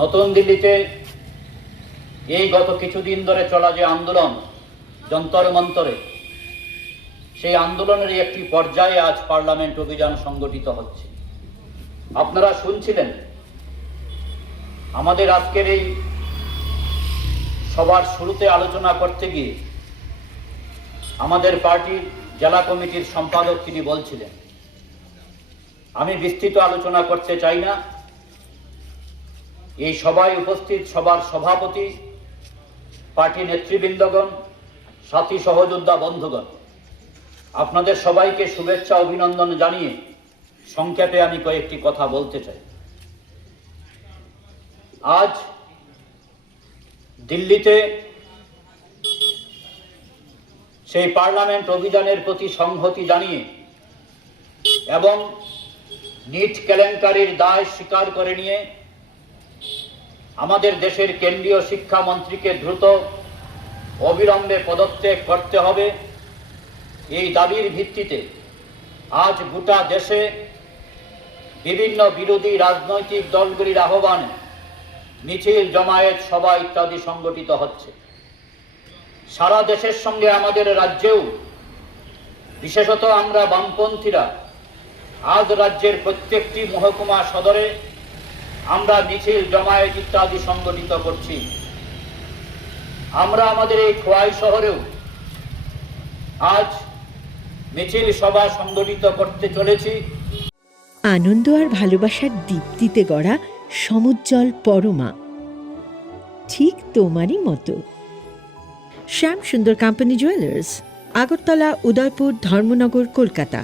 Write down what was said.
নতুন দিল্লিতে এই গত কিছুদিন ধরে চলা যে আন্দোলন যন্তর মন্তরে, সেই আন্দোলনের একটি পর্যায়ে আজ পার্লামেন্ট অভিযান সংগঠিত হচ্ছে। আপনারা শুনছিলেন আমাদের আজকের এই সবার শুরুতে আলোচনা করতে গিয়ে আমাদের পার্টির জেলা কমিটির সম্পাদক তিনি বলছিলেন, আমি বিস্তৃত আলোচনা করতে চাই না। এই সভায় উপস্থিত সবার সভাপতি, পার্টি নেতৃবৃন্দগণ, সাথী সহযোদ্ধা বন্ধুগণ, আপনাদের সবাইকে শুভেচ্ছা অভিনন্দন জানিয়ে সংক্ষেপে আমি কয়েকটি কথা বলতে চাই। আজ দিল্লিতে সেই পার্লামেন্ট অভিযানের প্রতি সংহতি জানিয়ে এবং নিট কেলেঙ্কারির দায় স্বীকার করে নিয়ে আমাদের দেশের কেন্দ্রীয় শিক্ষামন্ত্রীকে দ্রুত অবিলম্বে পদত্যাগ করতে হবে, এই দাবির ভিত্তিতে আজ গোটা দেশে বিভিন্ন বিরোধী রাজনৈতিক দলগুলির আহ্বানে মিছিল, জমায়েত, সভা ইত্যাদি সংগঠিত হচ্ছে। সারা দেশের সঙ্গে আমাদের রাজ্যেও, বিশেষত আমরা বামপন্থীরা আজ রাজ্যের প্রত্যেকটি মহকুমা সদরে আমরা মিছিল, জমায়েত ইত্যাদি সংগঠিত করছি। আমরা আমাদের এই খোয়াই শহরেও আজ মিছিল, সভা সংগঠিত করতে চলেছি। আনন্দ আর ভালোবাসার দীপ্তিতে গড়া সমুজ্জ্বল পরমা, ঠিক তোমারই মতো। শ্যাম সুন্দর কোম্পানি জুয়েলার্স, আগরতলা, উদয়পুর, ধর্মনগর, কলকাতা।